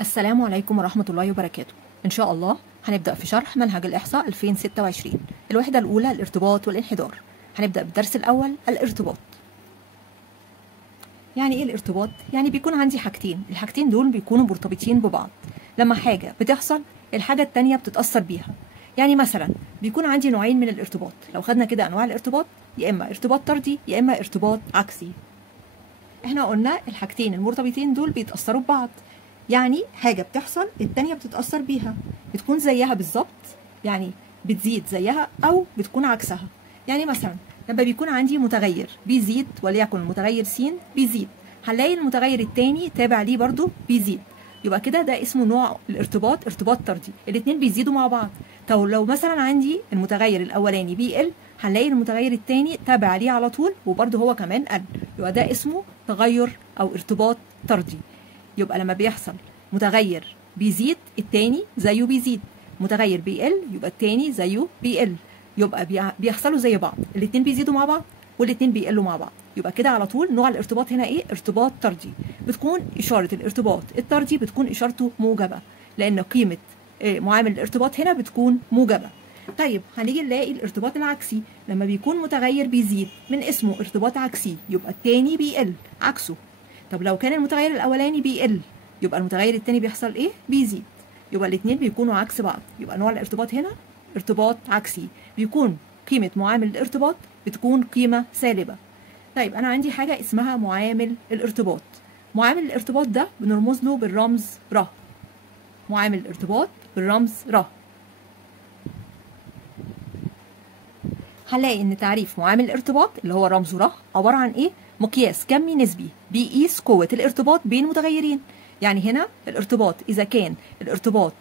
السلام عليكم ورحمة الله وبركاته. إن شاء الله هنبدأ في شرح منهج الإحصاء 2026. الوحدة الأولى الارتباط والانحدار. هنبدأ بالدرس الأول الارتباط. يعني إيه الارتباط؟ يعني بيكون عندي حاجتين، الحاجتين دول بيكونوا مرتبطين ببعض. لما حاجة بتحصل الحاجة التانية بتتأثر بيها. يعني مثلا بيكون عندي نوعين من الارتباط، لو خدنا كده أنواع الارتباط يا إما ارتباط طردي يا إما ارتباط عكسي. إحنا قلنا الحاجتين المرتبطين دول بيتأثروا ببعض. يعني حاجة بتحصل التانية بتتأثر بيها، بتكون زيها بالظبط، يعني بتزيد زيها أو بتكون عكسها. يعني مثلا لما بيكون عندي متغير بيزيد وليكن المتغير س بيزيد، هنلاقي المتغير التاني تابع ليه برضو بيزيد، يبقى كده ده اسمه نوع الارتباط ارتباط طردي، الاتنين بيزيدوا مع بعض. طب لو مثلا عندي المتغير الأولاني بيقل، هنلاقي المتغير التاني تابع ليه على طول وبرضو هو كمان قل، يبقى ده اسمه تغير أو ارتباط طردي. يبقى لما بيحصل متغير بيزيد التاني زيه بيزيد، متغير بيقل يبقى التاني زيه بيقل، يبقى بيحصلوا زي بعض، الاتنين بيزيدوا مع بعض والاتنين بيقلوا مع بعض. يبقى كده على طول نوع الارتباط هنا ايه؟ ارتباط طردي. بتكون اشاره الارتباط الطردي بتكون اشارته موجبه، لان قيمه معامل الارتباط هنا بتكون موجبه. طيب هنيجي نلاقي الارتباط العكسي، لما بيكون متغير بيزيد من اسمه ارتباط عكسي يبقى التاني بيقل عكسه. طب لو كان المتغير الاولاني بيقل يبقى المتغير التاني بيحصل ايه؟ بيزيد، يبقى الاثنين بيكونوا عكس بعض. يبقى نوع الارتباط هنا ارتباط عكسي، بيكون قيمة معامل الارتباط بتكون قيمة سالبة. طيب انا عندي حاجة اسمها معامل الارتباط. معامل الارتباط ده بنرمز له بالرمز ر. معامل الارتباط بالرمز ر. هنلاقي ان تعريف معامل الارتباط اللي هو رمزه ر عبارة عن ايه؟ مقياس كمي نسبي بيقيس قوة الارتباط بين متغيرين. يعني هنا الارتباط إذا كان الارتباط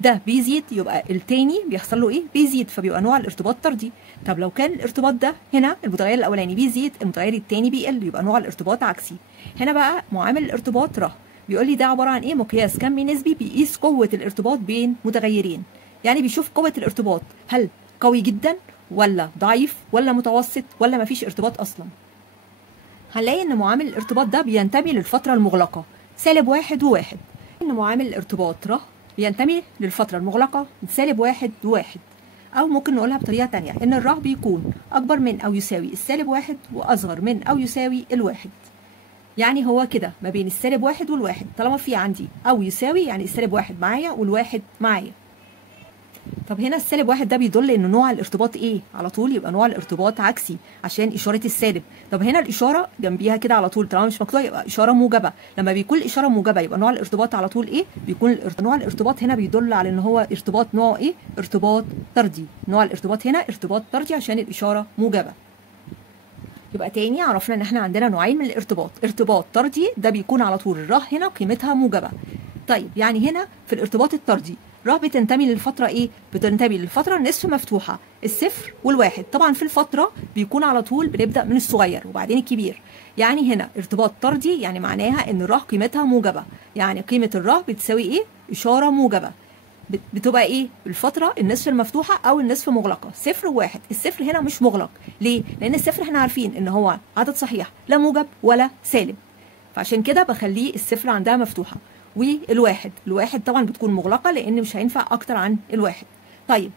ده بيزيد يبقى التاني بيحصل له إيه؟ بيزيد، فبيبقى نوع الارتباط طردي. طب لو كان الارتباط ده هنا المتغير الأولاني بيزيد المتغير التاني بيقل يبقى نوع الارتباط عكسي. هنا بقى معامل الارتباط ر بيقول لي ده عبارة عن إيه؟ مقياس كمي نسبي بيقيس قوة الارتباط بين متغيرين. يعني بيشوف قوة الارتباط هل قوي جدا ولا ضعيف ولا متوسط ولا مفيش ارتباط أصلا. هنلاقي إن معامل الارتباط ده بينتمي للفترة المغلقة -1 و1. إن معامل الارتباط ر بينتمي للفترة المغلقة -1 و1. أو ممكن نقولها بطريقة تانية إن الر بيكون أكبر من أو يساوي -1 وأصغر من أو يساوي الواحد. يعني هو كده ما بين -1 والواحد، طالما في عندي أو يساوي يعني -1 معايا والواحد معايا. طب هنا -1 ده بيدل ان نوع الارتباط ايه؟ على طول يبقى نوع الارتباط عكسي عشان اشاره السالب. طب هنا الاشاره جنبيها كده على طول طالما مش مكتوبه يبقى اشاره موجبه. لما بيكون الاشاره موجبه يبقى نوع الارتباط على طول ايه؟ بيكون نوع الارتباط هنا بيدل على ان هو ارتباط نوعه ايه؟ ارتباط طردي. نوع الارتباط هنا ارتباط طردي عشان الاشاره موجبه. يبقى تاني عرفنا ان احنا عندنا نوعين من الارتباط، ارتباط طردي ده بيكون على طول الر هنا قيمتها موجبه. طيب يعني هنا في الارتباط الطردي ر بتنتمي للفترة ايه؟ بتنتمي للفترة نصف مفتوحة، الصفر والواحد. طبعا في الفترة بيكون على طول بنبدأ من الصغير وبعدين الكبير. يعني هنا ارتباط طردي يعني معناها ان الر قيمتها موجبة، يعني قيمة الر بتساوي ايه؟ إشارة موجبة. بتبقى ايه؟ الفترة النصف المفتوحة أو النصف مغلقة، صفر وواحد. الصفر هنا مش مغلق، ليه؟ لأن الصفر احنا عارفين ان هو عدد صحيح لا موجب ولا سالب، فعشان كده بخليه الصفر عندها مفتوحة. الواحد طبعا بتكون مغلقه لان مش هينفع اكتر عن الواحد. طيب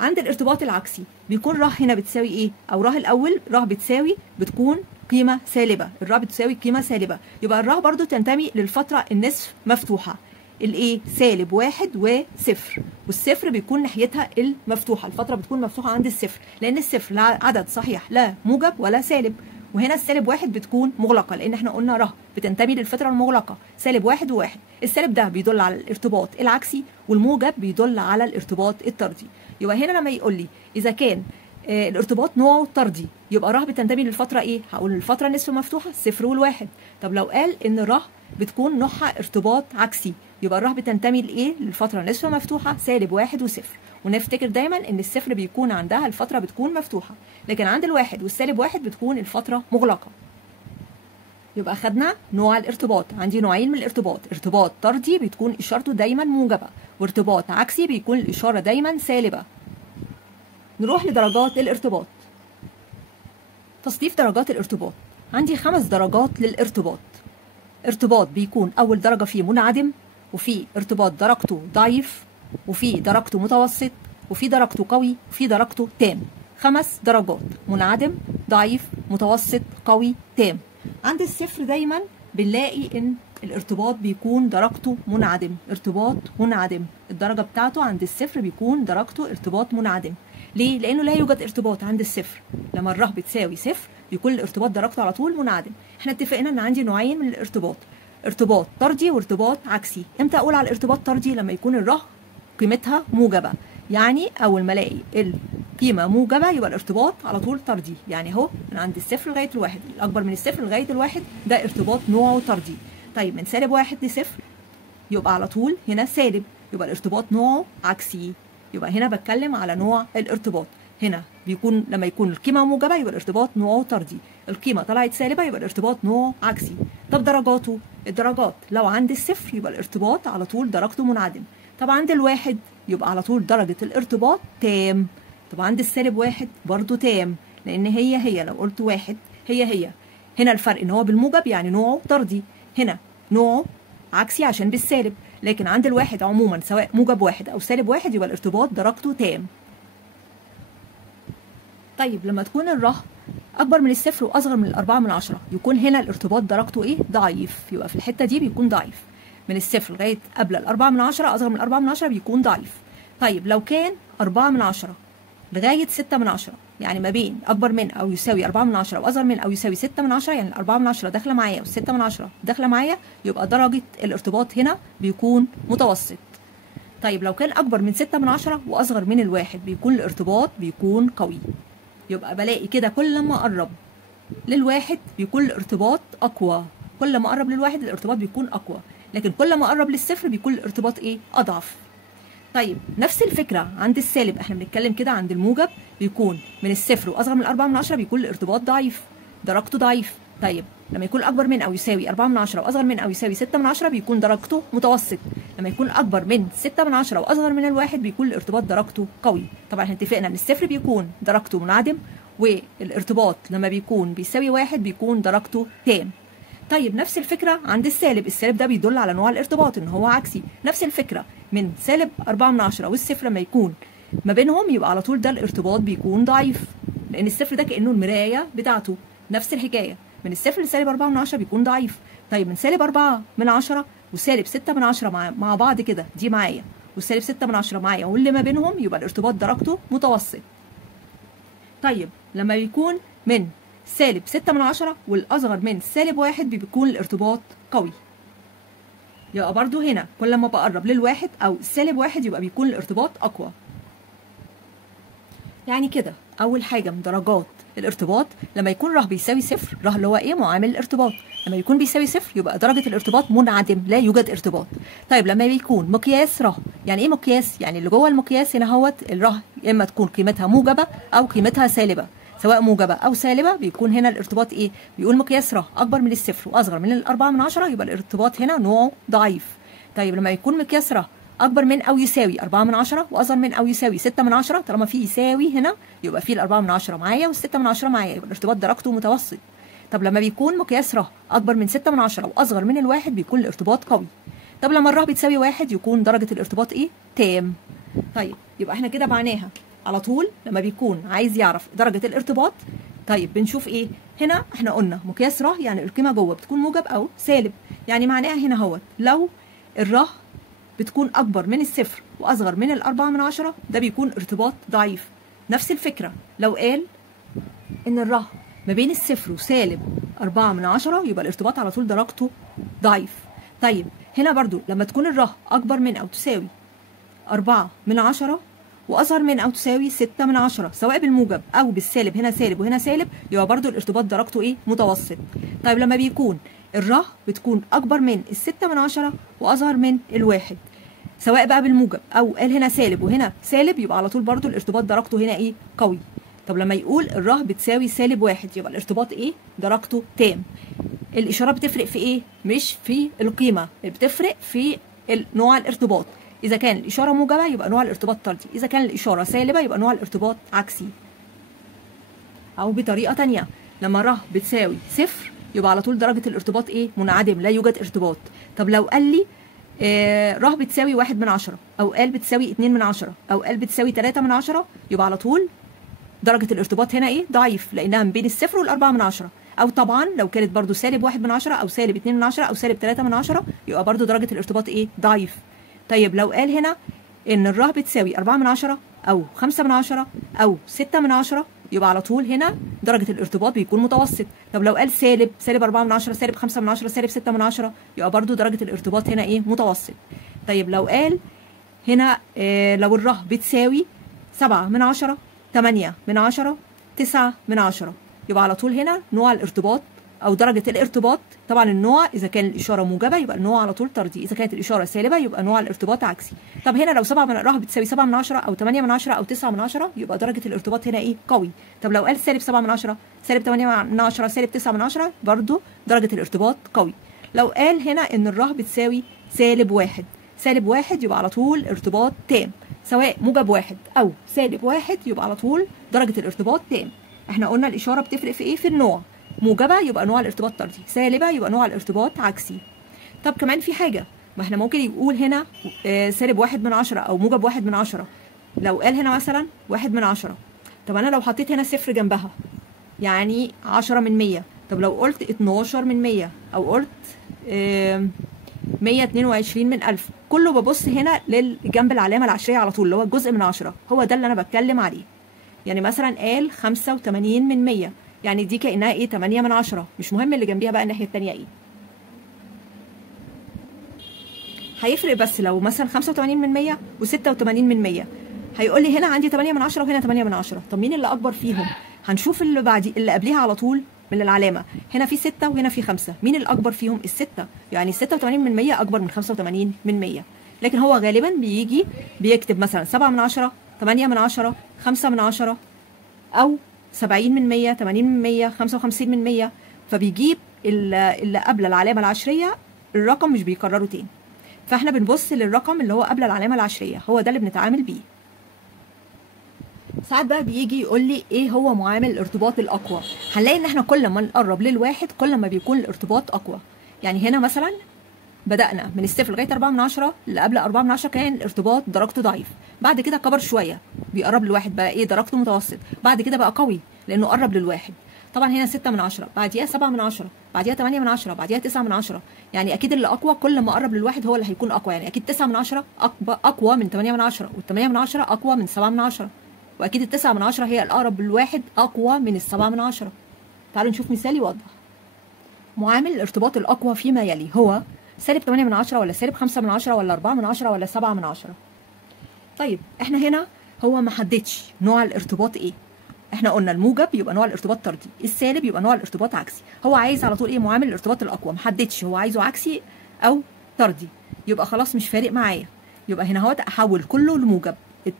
عند الارتباط العكسي بيكون ر هنا بتساوي ايه؟ او ر الاول ر بتكون قيمه سالبه، الر بتساوي قيمه سالبه، يبقى الر برضو تنتمي للفتره النصف مفتوحه، الايه؟ -1 وصفر، والصفر بيكون ناحيتها المفتوحه، الفتره بتكون مفتوحه عند الصفر لان الصفر لا عدد صحيح لا موجب ولا سالب. وهنا -1 بتكون مغلقة لأن احنا قلنا ر بتنتمي للفترة المغلقة، -1 و1. السالب ده بيدل على الارتباط العكسي والموجب بيدل على الارتباط الطردي. يبقى هنا لما يقول لي إذا كان الارتباط نوعه طردي يبقى ر بتنتمي للفترة إيه؟ هقول الفترة نصف مفتوحة الصفر والواحد. طب لو قال إن ر بتكون نوعها ارتباط عكسي يبقى ر بتنتمي لإيه؟ للفترة نصف مفتوحة -1 وصفر. ونفتكر دايما ان الصفر بيكون عندها الفترة بتكون مفتوحة، لكن عند الواحد وال-1 بتكون الفترة مغلقة. يبقى خدنا نوع الارتباط، عندي نوعين من الارتباط، ارتباط طردي بتكون اشارته دايما موجبة، وارتباط عكسي بيكون الاشارة دايما سالبة. نروح لدرجات الارتباط. تصنيف درجات الارتباط، عندي 5 درجات للارتباط. ارتباط بيكون اول درجة فيه منعدم، وفي ارتباط درجته ضعيف، وفي درجته متوسط، وفي درجته قوي، وفي درجته تام. 5 درجات: منعدم، ضعيف، متوسط، قوي، تام. عند الصفر دايما بنلاقي ان الارتباط بيكون درجته منعدم، ارتباط منعدم، الدرجة بتاعته عند الصفر بيكون درجته ارتباط منعدم. ليه؟ لأنه لا يوجد ارتباط عند الصفر. لما الره بتساوي صفر بيكون الارتباط درجته على طول منعدم. احنا اتفقنا ان عندي نوعين من الارتباط: ارتباط طردي وارتباط عكسي. امتى اقول على الارتباط طردي؟ لما يكون الره قيمتها موجبة، يعني اول ما الاقي القيمة موجبة يبقى الارتباط على طول طردي. يعني اهو من عند الصفر لغاية الواحد، الاكبر من الصفر لغاية الواحد، ده ارتباط نوعه طردي. طيب من -1 لصفر يبقى على طول هنا سالب، يبقى الارتباط نوعه عكسي. يبقى هنا بتكلم على نوع الارتباط. هنا بيكون لما يكون القيمة موجبة يبقى الارتباط نوعه طردي، القيمة طلعت سالبة يبقى الارتباط نوعه عكسي. طب درجاته، الدرجات لو عند الصفر يبقى الارتباط على طول درجته منعدم. طب عند الواحد يبقى على طول درجة الارتباط تام. طب عند -1 برضو تام، لأن هي لو قلت واحد هي. هنا الفرق ان هو بالموجب يعني نوعه طردي، هنا نوعه عكسي عشان بالسالب. لكن عند الواحد عموما سواء موجب واحد أو سالب واحد يبقى الارتباط درجته تام. طيب لما تكون الره أكبر من الصفر وأصغر من 4/10 يكون هنا الارتباط درجته إيه؟ ضعيف. يبقى في الحتة دي بيكون ضعيف. من الصفر لغاية قبل 4/10 أصغر من 4/10 بيكون ضعيف. طيب لو كان 4/10 لغاية 6/10، يعني ما بين أكبر من أو يساوي 4/10 وأصغر من أو يساوي 6/10، يعني 4/10 داخلة معايا و6/10 داخلة معايا، يبقى درجة الارتباط هنا بيكون متوسط. طيب لو كان أكبر من 6/10 وأصغر من الواحد بيكون الارتباط بيكون قوي. يبقى بلاقي كده كل ما أقرب للواحد بيكون الارتباط أقوى، كل ما أقرب للواحد الارتباط بيكون أقوى، لكن كل ما أقرب للصفر بيكون الارتباط إيه؟ أضعف. طيب نفس الفكرة عند السالب، احنا بنتكلم كده عند الموجب بيكون من الصفر وأصغر من 4/10 بيكون الارتباط ضعيف، درجته ضعيف. طيب لما يكون أكبر من أو يساوي 4/10 وأصغر من أو يساوي 6/10 بيكون درجته متوسط. لما يكون أكبر من 6/10 وأصغر من الواحد بيكون الارتباط درجته قوي. طبعا احنا اتفقنا إن الصفر بيكون درجته منعدم، والارتباط لما بيكون بيساوي واحد بيكون درجته تام. طيب نفس الفكرة عند السالب، السالب ده بيدل على نوع الارتباط ان هو عكسي. نفس الفكرة من -4/10 والصفر لما يكون ما بينهم يبقى على طول ده الارتباط بيكون ضعيف، لان الصفر ده كأنه المراية بتاعته. نفس الحكاية من الصفر ل4/10 بيكون ضعيف. طيب من -4/10 وسالب6/10 مع بعض كده، دي معايا والسالب6/10 معايا، واللي ما بينهم يبقى الارتباط درجته متوسط. طيب لما بيكون من -6/10 والأصغر من -1 بيكون الارتباط قوي. يبقى برضو هنا كل ما بقرب للواحد أو -1 يبقى بيكون الارتباط أقوى. يعني كده أول حاجة من درجات الارتباط لما يكون ره بيساوي صفر، ره اللي هو إيه؟ معامل الارتباط. لما يكون بيساوي صفر يبقى درجة الارتباط منعدم، لا يوجد ارتباط. طيب لما بيكون مقياس ره، يعني إيه مقياس؟ يعني اللي جوه المقياس هنا هوت الره إما تكون قيمتها موجبة أو قيمتها سالبة، سواء موجبة أو سالبة بيكون هنا الارتباط إيه؟ بيقول مقياس ره أكبر من الصفر وأصغر من 4/10 يبقى الارتباط هنا نوعه ضعيف. طيب لما يكون مقياس ره أكبر من أو يساوي 4/10 وأصغر من أو يساوي 6/10، طالما في يساوي هنا يبقى في 4/10 معايا وال6/10 معايا، يبقى الارتباط درجته متوسط. طب لما بيكون مقياس ره أكبر من 6/10 وأصغر من الواحد بيكون الارتباط قوي. طب لما الره بتساوي واحد يكون درجة الارتباط إيه؟ تام. طيب يبقى احنا كده معناها على طول لما بيكون عايز يعرف درجة الارتباط، طيب بنشوف ايه؟ هنا احنا قلنا مقياس ره يعني القيمة جوه بتكون موجب أو سالب، يعني معناها هنا هوت لو الره بتكون أكبر من الصفر وأصغر من 4/10 ده بيكون ارتباط ضعيف. نفس الفكرة لو قال إن الره ما بين الصفر وسالب4/10 يبقى الارتباط على طول درجته ضعيف. طيب هنا برضو لما تكون الره أكبر من أو تساوي 4/10 وأصغر من أو تساوي 6/10 سواء بالموجب أو بالسالب، هنا سالب وهنا سالب، يبقى برضو الارتباط درجته إيه؟ متوسط. طيب لما بيكون الره بتكون أكبر من 6/10 وأصغر من الواحد سواء بقى بالموجب أو قال هنا سالب وهنا سالب، يبقى على طول برضو الارتباط درجته هنا إيه؟ قوي. طب لما يقول الره بتساوي -1 يبقى الارتباط إيه؟ درجته تام. الإشارة بتفرق في إيه؟ مش في القيمة، بتفرق في نوع الارتباط. إذا كان الإشارة موجبة يبقى نوع الارتباط طردي، إذا كان الإشارة سالبة يبقى نوع الارتباط عكسي. أو بطريقة تانية لما ره بتساوي صفر يبقى على طول درجة الارتباط إيه؟ منعدم، لا يوجد ارتباط. طب لو قال لي ر بتساوي 1/10 او ق بتساوي 2/10 او ق بتساوي 3/10، يبقى على طول درجة الارتباط هنا ايه؟ ضعيف، لانها من بين الصفر وال4/10. او طبعا لو كانت برضو -1/10 او -2/10 او -3/10، يبقى برضو درجة الارتباط ايه؟ ضعيف. طيب لو قال هنا ان الر بتساوي 4/10 او 5/10 او 6/10، يبقى على طول هنا درجة الارتباط بيكون متوسط. طب لو قال -4/10 -5/10 -6/10، يبقى برضو درجة الارتباط هنا ايه؟ متوسط. طيب لو قال هنا لو الر بتساوي 7/10 8/10 9/10، يبقى على طول هنا نوع الارتباط او درجة الارتباط، طبعا النوع اذا كان الاشارة موجبة يبقى النوع على طول طردي، اذا كانت الاشارة سالبة يبقى نوع الارتباط عكسي. طب هنا لو ر بتساوي 7/10 او 8/10 او 9/10، يبقى درجة الارتباط هنا ايه؟ قوي. طب لو قال -7/10 -8/10 -9/10، برضو درجة الارتباط قوي. لو قال هنا ان الر بتساوي -1 -1، يبقى على طول ارتباط تام، سواء -1 او -1، يبقى على طول درجة الارتباط تام. احنا قلنا الاشارة بتفرق في ايه؟ في النوع. موجبة يبقى نوع الارتباط طردي، سالبة يبقى نوع الارتباط عكسي. طب كمان في حاجة، ما احنا ممكن يقول هنا -1/10 او -1/10. لو قال هنا مثلا 1/10، طب انا لو حطيت هنا صفر جنبها يعني 10/100. طب لو قلت 12/100 او قلت 122/1000، كله ببص هنا جنب العلامة العشرية على طول، اللي هو الجزء من 10، هو ده اللي انا بتكلم عليه. يعني مثلا قال 85/100، يعني دي كأنها ايه؟ 8/10. مش مهم اللي جنبيها بقى الناحية التانية ايه. هيفرق بس لو مثلا 85/100 و86/100، هيقول لي هنا عندي 8/10 وهنا 8/10. طب مين اللي أكبر فيهم؟ هنشوف اللي بعدي اللي قبليها على طول من العلامة. هنا في 6 وهنا في 5، مين اللي أكبر فيهم؟ ال6. يعني 86/100 أكبر من 85/100. لكن هو غالبا بيجي بيكتب مثلا 7/10 8/10 5/10 أو 70/100 80/100 55/100، فبيجيب اللي قبل العلامة العشرية الرقم مش بيكرره تاني. فاحنا بنبص للرقم اللي هو قبل العلامة العشرية، هو ده اللي بنتعامل بيه. ساعات بقى بيجي يقول لي ايه هو معامل الارتباط الاقوى. هنلاقي ان احنا كل ما نقرب للواحد كل ما بيكون الارتباط اقوى. يعني هنا مثلا بدأنا من الصفر لغاية 4/10، اللي قبل 4/10 كان الارتباط درجته ضعيف، بعد كده كبر شوية بيقرب للواحد بقى ايه؟ درجته متوسط، بعد كده بقى قوي لأنه قرب للواحد. طبعا هنا 6/10، بعديها 7/10، بعديها 8/10، بعديها 9/10. يعني أكيد اللي أقوى كل ما قرب للواحد هو اللي هيكون أقوى. يعني أكيد 9/10 أقوى من 8/10، وال8/10 أقوى من 7/10، وأكيد ال9/10 هي الأقرب للواحد أقوى من ال7/10. تعالوا نشوف مثال يوضح. معامل الارتباط الأقوى فيما يلي هو -8/10 ولا -5/10 ولا 4/10 ولا 7/10. طيب احنا هنا هو ما حددش نوع الارتباط ايه. احنا قلنا الموجب يبقى نوع الارتباط طردي، السالب يبقى نوع الارتباط عكسي. هو عايز على طول ايه؟ معامل الارتباط الاقوى، ما حددش هو عايزه عكسي او طردي. يبقى خلاص مش فارق معايا. يبقى هنا اهوت احول كله لموجب.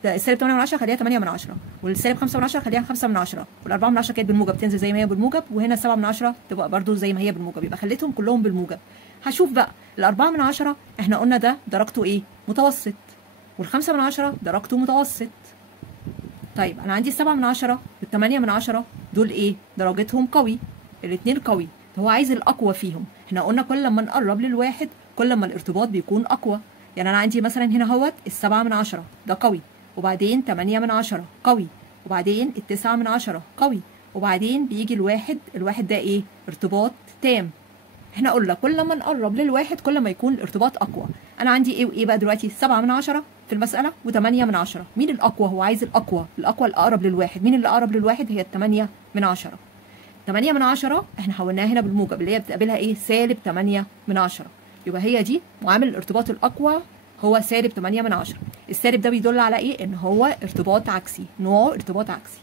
السالب 8/10 خليها 8/10، والسالب 5/10 خليها 5/10، وال4/10 كانت بالموجب تنزل زي ما هي بالموجب، وهنا 7/10 تبقى برده زي ما هي بالموجب، يبقى خليتهم كلهم بالموجب. هشوف بقى ال4/10 احنا قلنا ده درجته ايه؟ متوسط، وال5/10 درجته متوسط. طيب انا عندي 7/10 وال8/10 دول ايه؟ درجتهم قوي، الاثنين قوي. هو عايز الاقوى فيهم. احنا قلنا كل ما نقرب للواحد كل ما الارتباط بيكون اقوى. يعني انا عندي مثلا هنا اهوت ال7/10 ده قوي، وبعدين 8/10 قوي، وبعدين ال9/10 قوي، وبعدين بيجي الواحد ده ايه؟ ارتباط تام. احنا قلنا كل ما نقرب للواحد كل ما يكون الارتباط اقوى. انا عندي ايه وايه بقى دلوقتي؟ 7/10 في المسألة و8/10. مين الأقوى؟ هو عايز الأقوى الأقرب للواحد. مين اللي أقرب للواحد؟ هي 8/10. 8/10 احنا حولناها هنا بالموجب اللي هي بتقابلها ايه؟ -8/10. يبقى هي دي معامل الارتباط الأقوى، هو -8/10. السالب ده بيدل على ايه؟ ان هو ارتباط عكسي، نوعه ارتباط عكسي.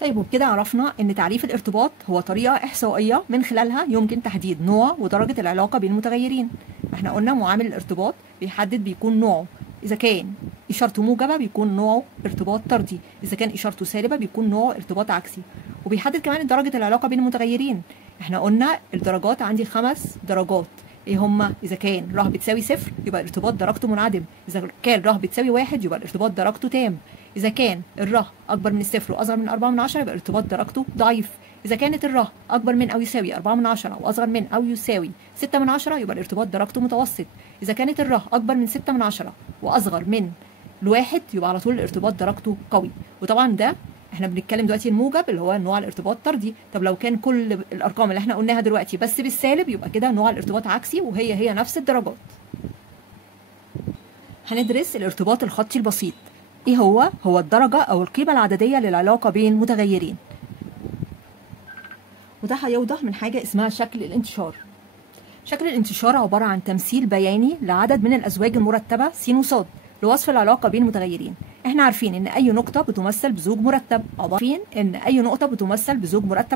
طيب وبكده عرفنا ان تعريف الارتباط هو طريقة احصائية من خلالها يمكن تحديد نوع ودرجة العلاقة بين المتغيرين. احنا قلنا معامل الارتباط بيحدد بيكون نوعه، اذا كان اشارته موجبة بيكون نوعه ارتباط طردي، اذا كان اشارته سالبة بيكون نوعه ارتباط عكسي. وبيحدد كمان درجة العلاقة بين المتغيرين. احنا قلنا الدرجات عندي 5 درجات، ايه هما؟ اذا كان ر بتساوي صفر يبقى الارتباط درجته منعدم، اذا كان ر بتساوي 1 يبقى الارتباط درجته تام، اذا كان الر اكبر من الصفر واصغر من 4/10 يبقى الارتباط درجته ضعيف، اذا كانت الر اكبر من او يساوي 4/10 واصغر من او يساوي 6/10 يبقى الارتباط درجته متوسط، اذا كانت الر اكبر من 6/10 واصغر من الواحد يبقى على طول الارتباط درجته قوي. وطبعا ده احنا بنتكلم دلوقتي الموجب اللي هو نوع الارتباط طردي. طب لو كان كل الارقام اللي احنا قلناها دلوقتي بس بالسالب يبقى كده نوع الارتباط عكسي وهي نفس الدرجات. هندرس الارتباط الخطي البسيط. ايه هو؟ هو الدرجة او القيمة العددية للعلاقة بين متغيرين، وده هيوضح من حاجة اسمها شكل الانتشار. شكل الانتشار عبارة عن تمثيل بياني لعدد من الازواج المرتبة س وص لوصف العلاقة بين متغيرين. احنا عارفين ان اي نقطة بتمثل بزوج مرتب،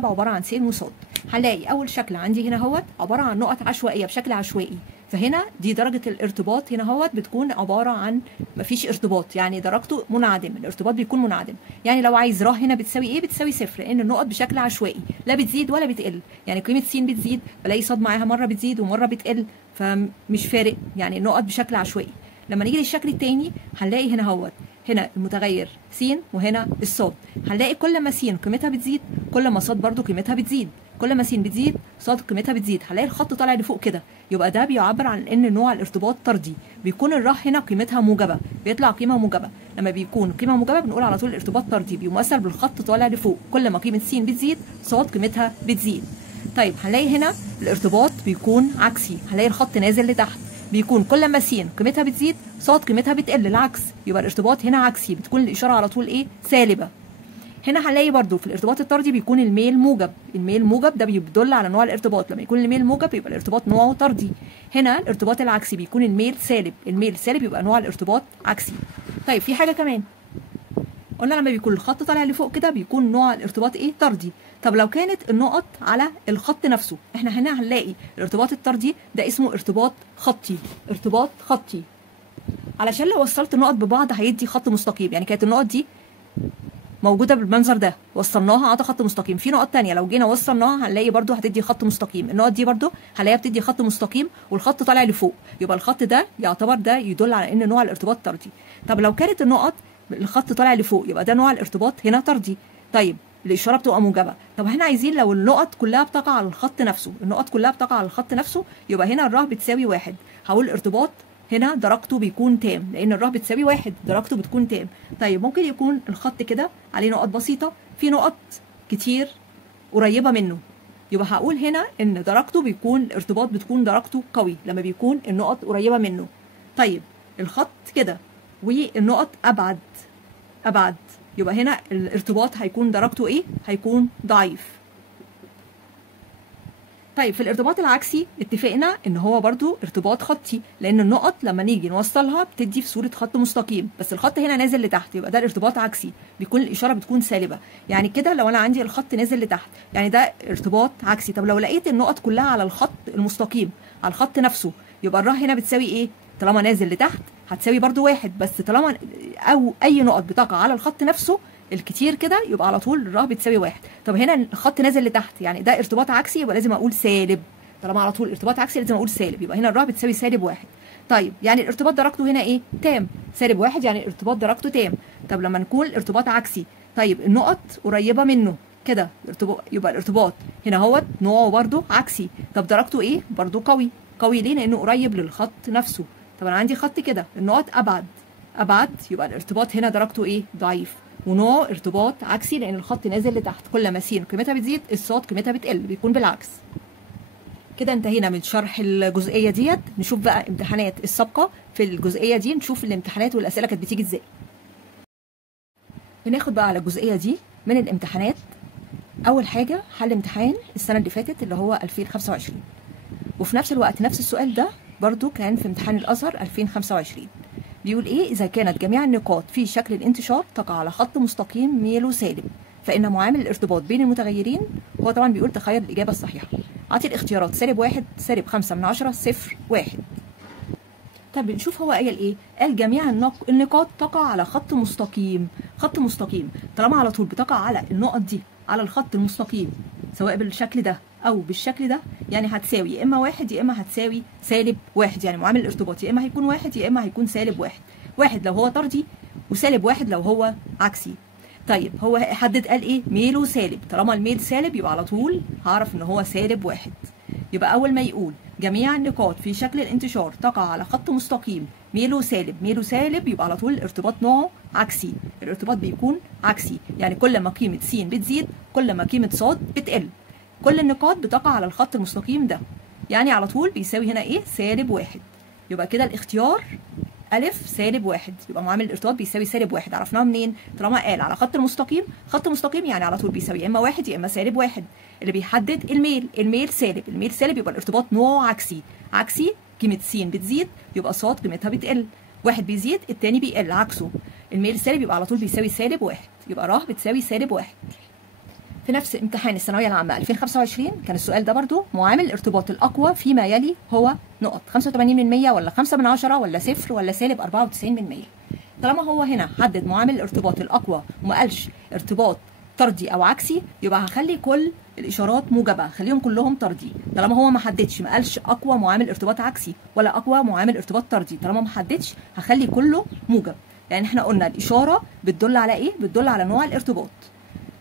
عبارة عن س وص. هنلاقي اول شكل عندي هنا هوت عبارة عن نقط عشوائية بشكل عشوائي، فهنا دي درجة الارتباط هنا هوت بتكون عبارة عن مفيش ارتباط، يعني درجته منعدم، الارتباط بيكون منعدم. يعني لو عايز ر هنا بتساوي ايه؟ بتساوي صفر، لان النقط بشكل عشوائي لا بتزيد ولا بتقل، يعني قيمة س بتزيد بلاقي صاد معاها مرة بتزيد ومرة بتقل، فمش فارق، يعني النقط بشكل عشوائي. لما نيجي للشكل التاني هنلاقي هنا هوت هنا المتغير س وهنا الصاد، هنلاقي كل ما س قيمتها بتزيد كل ما صاد برضو قيمتها بتزيد، كل ما س بتزيد صاد قيمتها بتزيد، هنلاقي الخط طالع لفوق كده، يبقى ده بيعبر عن ان نوع الارتباط طردي. بيكون الر هنا قيمتها موجبه، بيطلع قيمه موجبه، لما بيكون قيمه موجبه بنقول على طول الارتباط طردي، بيمثل بالخط طالع لفوق، كل ما قيمه س بتزيد صاد قيمتها بتزيد. طيب هنلاقي هنا الارتباط بيكون عكسي، هنلاقي الخط نازل لتحت، بيكون كل ما س قيمتها بتزيد صاد قيمتها بتقل، العكس، يبقى الارتباط هنا عكسي، بتكون الاشاره على طول ايه؟ سالبه. هنا هنلاقي برضو في الارتباط الطردي بيكون الميل موجب، الميل موجب ده بيدل على نوع الارتباط، لما يكون الميل موجب يبقى الارتباط نوعه طردي. هنا الارتباط العكسي بيكون الميل سالب، الميل سالب يبقى نوع الارتباط عكسي. طيب في حاجه كمان قلنا لما بيكون الخط طالع لفوق كده بيكون نوع الارتباط ايه؟ طردي. طب لو كانت النقط على الخط نفسه، احنا هنا هنلاقي الارتباط الطردي ده اسمه ارتباط خطي، ارتباط خطي، علشان لو وصلت النقط ببعض هيدي خط مستقيم، يعني كانت النقط دي موجوده بالمنظر ده وصلناها عطى خط مستقيم، في نقط تانية لو جينا وصلناها هنلاقي برضو هتدي خط مستقيم، النقط دي برضو هنلاقيها بتدي خط مستقيم والخط طالع لفوق، يبقى الخط ده يعتبر ده يدل على ان نوع الارتباط طردي. طب لو كانت النقط الخط طالع لفوق يبقى ده نوع الارتباط هنا طردي. طيب الاشاره بتبقى موجبه، طب احنا عايزين لو النقط كلها بتقع على الخط نفسه، النقط كلها بتقع على الخط نفسه، يبقى هنا الر بتساوي 1، هقول الارتباط هنا درجته بيكون تام، لان الر بتساوي 1 درجته بتكون تام. طيب ممكن يكون الخط كده عليه نقط بسيطه، في نقط كتير قريبه منه، يبقى هقول هنا ان درجته بيكون الارتباط بتكون درجته قوي لما بيكون النقط قريبه منه. طيب الخط كده والنقط ابعد يبقى هنا الارتباط هيكون درجته ايه؟ هيكون ضعيف. طيب في الارتباط العكسي اتفقنا ان هو برضو ارتباط خطي، لان النقط لما نيجي نوصلها بتدي في صورة خط مستقيم، بس الخط هنا نازل لتحت، يبقى ده الارتباط عكسي، بيكون الاشارة بتكون سالبة، يعني كده لو انا عندي الخط نازل لتحت يعني ده ارتباط عكسي. طب لو لقيت النقط كلها على الخط المستقيم على الخط نفسه يبقى الر هنا بتساوي ايه؟ طالما نازل لتحت هتساوي برضو 1، بس طالما او اي نقط بتقع على الخط نفسه الكتير كده يبقى على طول الر بتساوي 1. طب هنا الخط نازل لتحت يعني ده ارتباط عكسي، يبقى لازم اقول سالب، طالما على طول ارتباط عكسي لازم اقول سالب، يبقى هنا الر بتساوي -1. طيب يعني الارتباط درجته هنا ايه؟ تام، -1 يعني الارتباط درجته تام. طب لما نكون الارتباط عكسي، طيب النقط قريبه منه كده يبقى الارتباط هنا اهوت نوعه برده عكسي. طب درجته ايه؟ برده قوي ليه؟ لانه قريب للخط نفسه. طب انا عندي خط كده النقط ابعد يبقى الارتباط هنا درجته ايه؟ ضعيف، ونوع ارتباط عكسي لان الخط نازل لتحت، كل ما س قيمتها بتزيد الصاد قيمتها بتقل، بيكون بالعكس. كده انتهينا من شرح الجزئيه ديت. نشوف بقى امتحانات السابقه في الجزئيه دي، نشوف الامتحانات والاسئله كانت بتيجي ازاي. بناخد بقى على الجزئيه دي من الامتحانات. اول حاجه حل امتحان السنه اللي فاتت اللي هو 2025، وفي نفس الوقت نفس السؤال ده برضو كان في امتحان الازهر 2025. بيقول ايه؟ اذا كانت جميع النقاط في شكل الانتشار تقع على خط مستقيم ميله سالب فان معامل الارتباط بين المتغيرين، هو طبعا بيقول تخيل الاجابه الصحيحه. اعطي الاختيارات -1 -5/10 0 1. طب نشوف هو قال ايه؟ قال جميع النقاط تقع على خط مستقيم. خط مستقيم طالما على طول بتقع على النقط دي على الخط المستقيم سواء بالشكل ده او بالشكل ده، يعني هتساوي يا اما واحد يا اما هتساوي سالب واحد. يعني معامل الارتباط يا اما هيكون واحد يا اما هيكون سالب واحد. واحد لو هو طردي وسالب واحد لو هو عكسي. طيب هو حدد قال ايه؟ ميله سالب. طالما الميل سالب يبقى على طول هعرف ان هو سالب واحد. يبقى اول ما يقول جميع النقاط في شكل الانتشار تقع على خط مستقيم ميله سالب، ميله سالب، يبقى على طول الارتباط نوعه عكسي. الارتباط بيكون عكسي، يعني كل ما قيمة س بتزيد كل ما قيمة ص بتقل. كل النقاط بتقع على الخط المستقيم ده، يعني على طول بيساوي هنا ايه؟ سالب واحد. يبقى كده الاختيار ألف سالب واحد. يبقى معامل الارتباط بيساوي سالب واحد. عرفناها منين؟ طالما قال على خط المستقيم، خط مستقيم يعني على طول بيساوي يا اما واحد يا اما سالب واحد. اللي بيحدد الميل، الميل سالب، الميل سالب يبقى الارتباط نوعه عكسي. عكسي قيمة س بتزيد يبقى ص قيمتها بتقل. واحد بيزيد التاني بيقل عكسه. الميل سالب يبقى على طول بيساوي سالب واحد. يبقى ر بتساوي سالب واحد. في نفس امتحان الثانوية العامة 2025 كان السؤال ده برضو معامل الارتباط الأقوى فيما يلي هو نقط 85% ولا 5/10 ولا صفر ولا سالب 94%. طالما هو هنا حدد معامل الارتباط الأقوى وما قالش ارتباط طردي أو عكسي، يبقى هخلي كل الإشارات موجبة، خليهم كلهم طردي. طالما هو ما حددش، ما قالش أقوى معامل ارتباط عكسي ولا أقوى معامل ارتباط طردي، طالما ما حددش هخلي كله موجب. يعني احنا قلنا الإشارة بتدل على إيه؟ بتدل على نوع الارتباط.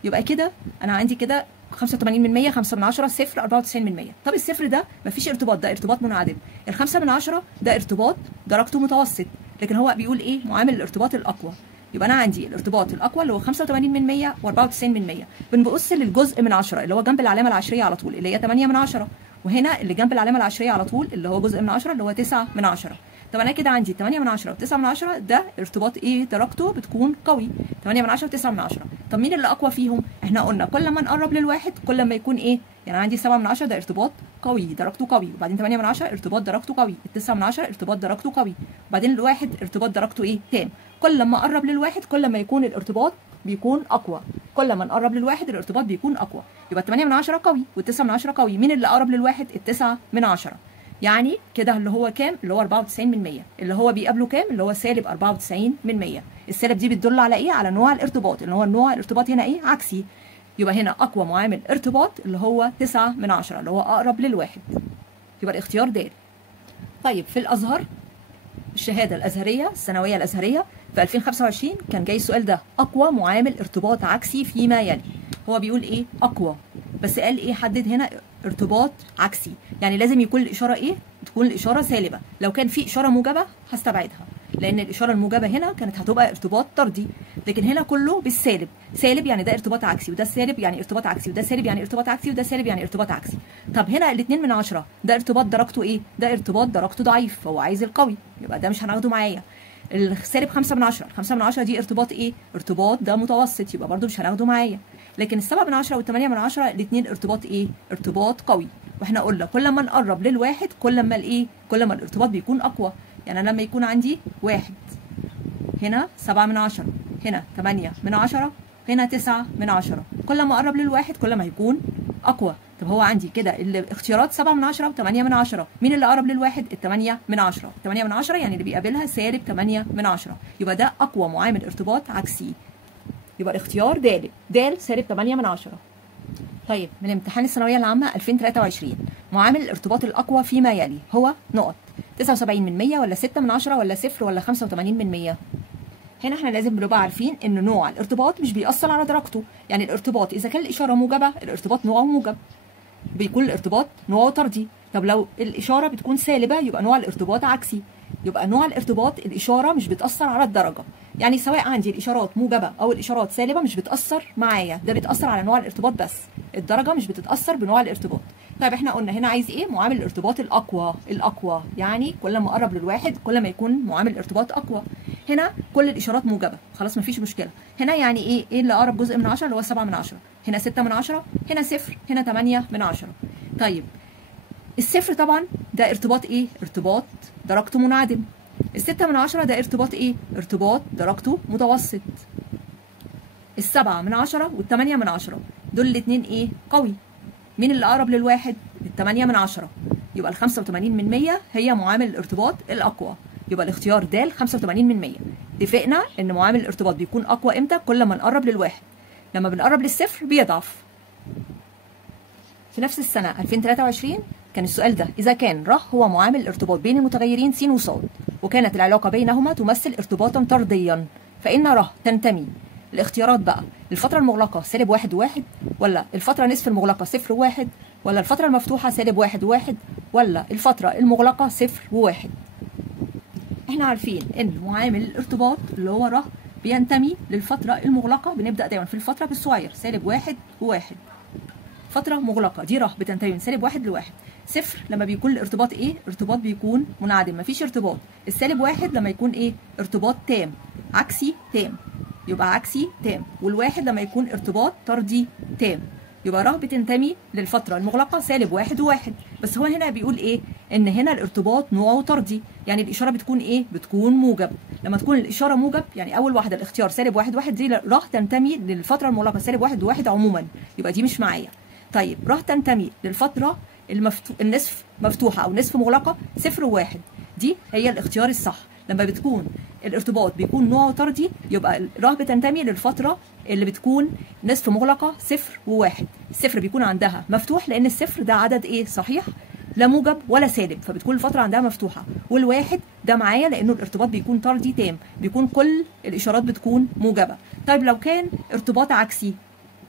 يبقى كده انا عندي كده 85%، 5/10، صفر، 94%. طب الصفر ده مفيش ارتباط، ده ارتباط منعدم. ال5/10 ده ارتباط درجته متوسط، لكن هو بيقول ايه؟ معامل الارتباط الاقوى. يبقى انا عندي الارتباط الاقوى اللي هو 85% و94%. بنبص للجزء من 10 اللي هو جنب العلامه العشريه على طول اللي هي 8/10، وهنا اللي جنب العلامه العشريه على طول اللي هو جزء من 10 اللي هو 9/10. طب انا كده عندي 8/10 و9/10 ده ارتباط ايه؟ درجته بتكون قوي. 8/10 و9/10. طب مين اللي اقوى فيهم؟ احنا قلنا كل ما نقرب للواحد كل ما يكون ايه؟ يعني عندي 7/10 ده ارتباط قوي درجته قوي، وبعدين 8/10 ارتباط درجته قوي، 9/10 ارتباط درجته قوي، وبعدين الواحد ارتباط درجته ايه؟ تام. كل ما اقرب للواحد كل ما يكون الارتباط بيكون اقوى. كل ما نقرب للواحد الارتباط بيكون اقوى. يبقى 8/10 قوي و9/10 قوي. مين اللي اقرب للواحد؟ 9/10. يعني كده اللي هو كام؟ اللي هو 94%. اللي هو بيقابله كام؟ اللي هو سالب 94%. السالب دي بتدل على ايه؟ على نوع الارتباط، اللي هو النوع الارتباط هنا ايه؟ عكسي. يبقى هنا اقوى معامل ارتباط اللي هو 9/10 اللي هو اقرب للواحد. يبقى الاختيار د. طيب في الازهر الشهاده الازهريه الثانويه الازهريه في 2025 كان جاي السؤال ده، اقوى معامل ارتباط عكسي فيما يلي. هو بيقول ايه؟ اقوى، بس قال ايه؟ حدد هنا ارتباط عكسي، يعني لازم يكون الاشاره ايه؟ تكون الاشاره سالبه. لو كان في اشاره موجبه هستبعدها، لان الاشاره الموجبه هنا كانت هتبقى ارتباط طردي، لكن هنا كله بالسالب. سالب يعني ده ارتباط عكسي، وده سالب يعني ارتباط عكسي، وده سالب يعني ارتباط عكسي، وده سالب يعني ارتباط عكسي. طب هنا ال2/10 ده ارتباط درجته ايه؟ ده ارتباط درجته ضعيف، فهو عايز القوي، يبقى ده مش هناخده معايا. السالب 5/10، 5/10 دي ارتباط ايه؟ ارتباط ده متوسط، يبقى برده مش هناخده معايا. لكن ال7/10 وال8/10 الاثنين ارتباط ايه؟ ارتباط قوي. واحنا قلنا كل ما نقرب للواحد كل ما الايه؟ كل ما الارتباط بيكون اقوى. يعني انا لما يكون عندي واحد هنا 7/10، هنا 8/10، هنا 9/10، كل ما اقرب للواحد كل ما هيكون اقوى. طب هو عندي كده الاختيارات 7/10 و8/10، مين اللي اقرب للواحد؟ ال8/10. 8/10 يعني اللي بيقابلها سالب 8/10، يبقى ده اقوى معامل ارتباط عكسي. يبقى الاختيار د. د سالب 8/10. طيب من امتحان الثانويه العامه 2023 معامل الارتباط الاقوى فيما يلي هو نقط 79% ولا 6/10 ولا صفر ولا 85%. هنا احنا لازم بنبقى عارفين ان نوع الارتباط مش بيأثر على درجته. يعني الارتباط اذا كان الاشاره موجبه الارتباط نوعه موجب، بيكون الارتباط نوعه طردي. طب لو الاشاره بتكون سالبه يبقى نوع الارتباط عكسي. يبقى نوع الارتباط الاشاره مش بتأثر على الدرجه، يعني سواء عندي الاشارات موجبه او الاشارات سالبه مش بتأثر معايا، ده بتأثر على نوع الارتباط بس، الدرجه مش بتتأثر بنوع الارتباط. طيب احنا قلنا هنا عايز ايه؟ معامل الارتباط الاقوى. الاقوى يعني كل ما اقرب للواحد كل ما يكون معامل الارتباط اقوى. هنا كل الاشارات موجبه، خلاص مفيش مشكله. هنا يعني ايه؟ ايه اللي اقرب جزء من 10 اللي هو 7/10، هنا 6/10، هنا صفر، هنا 8/10. طيب الصفر طبعا ده ارتباط ايه؟ ارتباط درجته منعدم. ال6/10 ده ارتباط ايه؟ ارتباط درجته متوسط. ال7/10 وال8/10 دول الاثنين ايه؟ قوي. مين اللي اقرب للواحد؟ ال8/10. يبقى ال85% هي معامل الارتباط الاقوى. يبقى الاختيار د 85%. اتفقنا ان معامل الارتباط بيكون اقوى امتى؟ كل ما نقرب للواحد. لما بنقرب للصفر بيضعف. في نفس السنة 2023 كان السؤال ده: إذا كان ر هو معامل الارتباط بين المتغيرين س وص وكانت العلاقة بينهما تمثل ارتباطا طرديا فإن ر تنتمي. الاختيارات بقى: الفترة المغلقة -1 و1 ولا الفترة نصف المغلقة 0 و1 ولا الفترة المفتوحة -1 و1 ولا الفترة المغلقة 0 و1. احنا عارفين ان معامل الارتباط اللي هو ر بينتمي للفترة المغلقة. بنبدأ دايما في الفترة بالصغير -1 و1. فترة مغلقة دي ر بتنتمي من -1 ل1. 0 لما بيكون الارتباط ايه؟ ارتباط بيكون منعدم، مفيش ارتباط. -1 لما يكون ايه؟ ارتباط تام، عكسي تام، يبقى عكسي تام. والواحد لما يكون ارتباط طردي تام. يبقى ر بتنتمي للفترة المغلقة -1 و1. بس هو هنا بيقول ايه؟ ان هنا الارتباط نوعه طردي، يعني الاشارة بتكون ايه؟ بتكون موجب. لما تكون الاشارة موجب يعني اول واحدة الاختيار -1 و1 دي ر تنتمي للفترة المغلقة -1 و1 عموما، يبقى دي مش معايا. طيب ر تنتمي للفترة النصف مفتوحة او نصف مغلقة 0 و1، دي هي الاختيار الصح. لما بتكون الارتباط بيكون نوعه طردي يبقى ر بتنتمي للفترة اللي بتكون نصف مغلقة 0 و1. الصفر بيكون عندها مفتوح لأن الصفر ده عدد إيه؟ صحيح، لا موجب ولا سالب، فبتكون الفترة عندها مفتوحة. والواحد ده معايا لأنه الارتباط بيكون طردي تام، بيكون كل الإشارات بتكون موجبة. طيب لو كان ارتباط عكسي،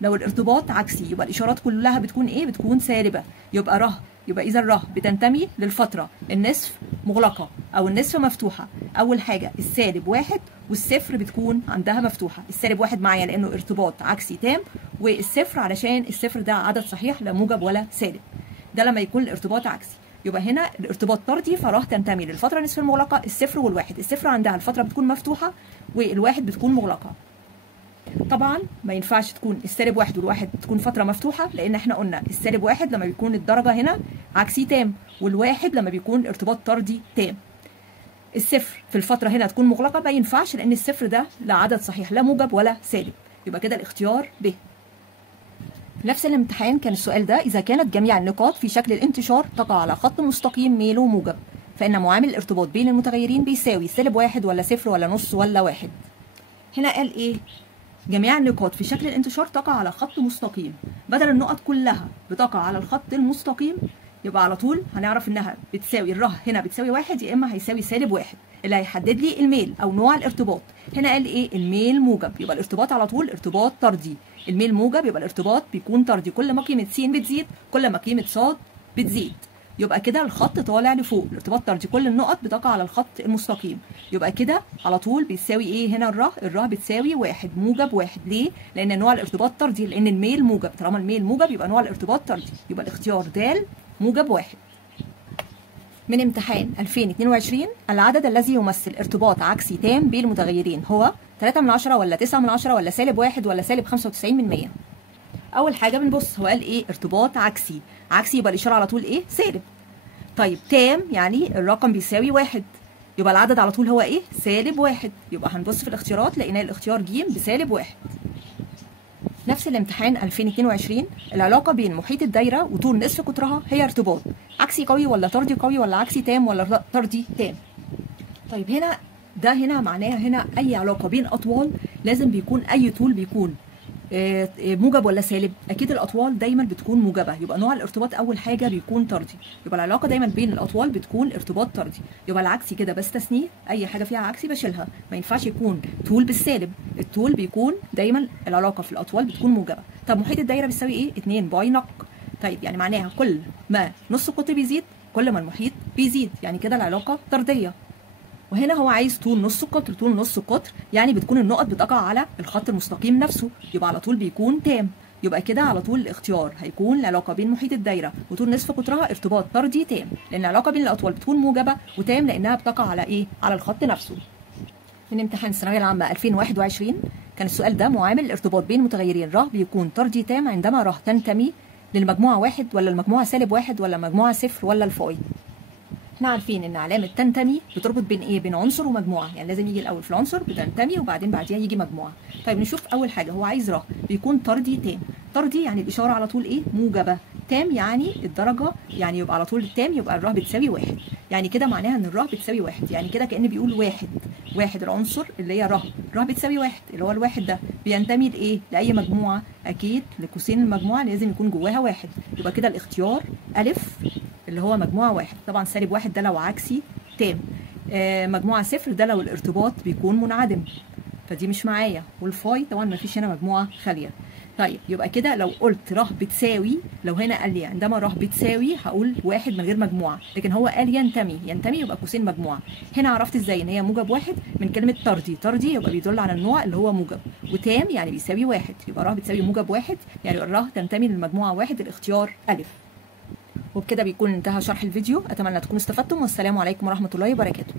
لو الارتباط عكسي يبقى الإشارات كلها بتكون إيه؟ بتكون سالبة. يبقى إذا ر بتنتمي للفترة النصف مغلقة أو النصف مفتوحة. أول حاجة -1 والصفر بتكون عندها مفتوحة. -1 معايا لأنه ارتباط عكسي تام، والصفر علشان الصفر ده عدد صحيح لا موجب ولا سالب. ده لما يكون الارتباط عكسي. يبقى هنا الارتباط طردي فر تنتمي للفترة النصف المغلقة الصفر والواحد. الصفر عندها الفترة بتكون مفتوحة والواحد بتكون مغلقة. طبعا ما ينفعش تكون -1 والواحد تكون فترة مفتوحة، لأن احنا قلنا -1 لما بيكون الدرجة هنا عكسي تام، والواحد لما بيكون ارتباط طردي تام. الصفر في الفترة هنا تكون مغلقة، ما ينفعش لأن الصفر ده لا عدد صحيح لا موجب ولا سالب. يبقى كده الاختيار ب. نفس الامتحان كان السؤال ده: إذا كانت جميع النقاط في شكل الانتشار تقع على خط مستقيم ميله موجب فإن معامل الارتباط بين المتغيرين بيساوي -1 ولا 0 ولا نص ولا 1. هنا قال إيه؟ جميع النقاط في شكل الانتشار تقع على خط مستقيم. بدل النقط كلها بتقع على الخط المستقيم يبقى على طول هنعرف انها بتساوي الر هنا بتساوي 1 يا اما هيساوي -1 اللي هيحدد لي الميل او نوع الارتباط. هنا قال ايه؟ الميل موجب، يبقى الارتباط على طول ارتباط طردي. الميل موجب يبقى الارتباط بيكون طردي، كل ما قيمه س بتزيد كل ما قيمه ص بتزيد. يبقى كده الخط طالع لفوق، الارتباط طردي، كل النقط بتقع على الخط المستقيم. يبقى كده على طول بيساوي ايه؟ هنا الر بتساوي 1 موجب 1. ليه؟ لان نوع الارتباط طردي، لان الميل موجب. طالما الميل موجب يبقى نوع الارتباط طردي، يبقى الاختيار د موجب 1. من امتحان 2022: العدد الذي يمثل ارتباط عكسي تام بين المتغيرين هو 3/10 ولا 9/10 ولا -1 ولا -95%. اول حاجه بنبص هو قال ايه؟ ارتباط عكسي. عكسي يبقى الاشاره على طول ايه؟ سالب. طيب تام يعني الرقم بيساوي 1، يبقى العدد على طول هو ايه؟ -1. يبقى هنبص في الاختيارات لقينا الاختيار ج ب-1. نفس الامتحان 2022: العلاقه بين محيط الدايره وطول نصف قطرها هي ارتباط عكسي قوي ولا طردي قوي ولا عكسي تام ولا طردي تام. طيب هنا معناها هنا اي علاقه بين اطوال لازم بيكون اي طول بيكون موجب ولا سالب؟ اكيد الاطوال دايما بتكون موجبه، يبقى نوع الارتباط اول حاجه بيكون طردي، يبقى العلاقه دايما بين الاطوال بتكون ارتباط طردي. يبقى العكسي كده بستثنيه، اي حاجه فيها عكسي بشيلها، ما ينفعش يكون طول بالسالب، الطول بيكون دايما العلاقه في الاطوال بتكون موجبه. طب محيط الدايره بيساوي ايه؟ 2 باي نق. طيب يعني معناها كل ما نص القطر بيزيد كل ما المحيط بيزيد، يعني كده العلاقه طرديه. وهنا هو عايز طول نص القطر، طول نص القطر يعني بتكون النقط بتقع على الخط المستقيم نفسه، يبقى على طول بيكون تام. يبقى كده على طول الاختيار هيكون العلاقه بين محيط الدايره وطول نصف قطرها ارتباط طردي تام، لان العلاقه بين الاطوال بتكون موجبه، وتام لانها بتقع على ايه؟ على الخط نفسه. من امتحان الثانويه العامه 2021 كان السؤال ده: معامل الارتباط بين متغيرين ر بيكون طردي تام عندما ر تنتمي للمجموعه 1 ولا المجموعه -1 ولا المجموعه 0 ولا الفاي. احنا عارفين ان علامه تنتمي بتربط بين ايه؟ بين عنصر ومجموعه، يعني لازم يجي الاول في العنصر بتنتمي وبعدين بعديها يجي مجموعه. طيب نشوف اول حاجه، هو عايز ر بيكون طردي تام. طردي يعني الاشاره على طول ايه؟ موجبه. تام يعني الدرجه، يعني يبقى على طول التام يبقى الر بتساوي 1. يعني كده معناها ان الره بتساوي واحد، يعني كده كأن بيقول واحد العنصر اللي هي ره بتساوي واحد، اللي هو الواحد ده بينتمي لايه؟ لاي مجموعه، اكيد لقوسين المجموعه لازم يكون جواها واحد، يبقى كده الاختيار الف اللي هو مجموعه واحد. طبعا سالب واحد ده لو عكسي تام، مجموعه صفر ده لو الارتباط بيكون منعدم، فدي مش معايا. والفاي طبعا ما فيش هنا مجموعه خاليه. طيب يبقى كده لو قلت ره بتساوي، لو هنا قال لي عندما ره بتساوي هقول واحد من غير مجموعه، لكن هو قال ينتمي يبقى قوسين مجموعه. هنا عرفت ازاي ان هي موجب واحد؟ من كلمه طردي يبقى بيدل على النوع اللي هو موجب، وتام يعني بيساوي واحد، يبقى ره بتساوي موجب واحد، يعني الره تنتمي للمجموعه واحد، الاختيار الف. وبكده بيكون انتهى شرح الفيديو، اتمنى تكونوا استفدتم، والسلام عليكم ورحمه الله وبركاته.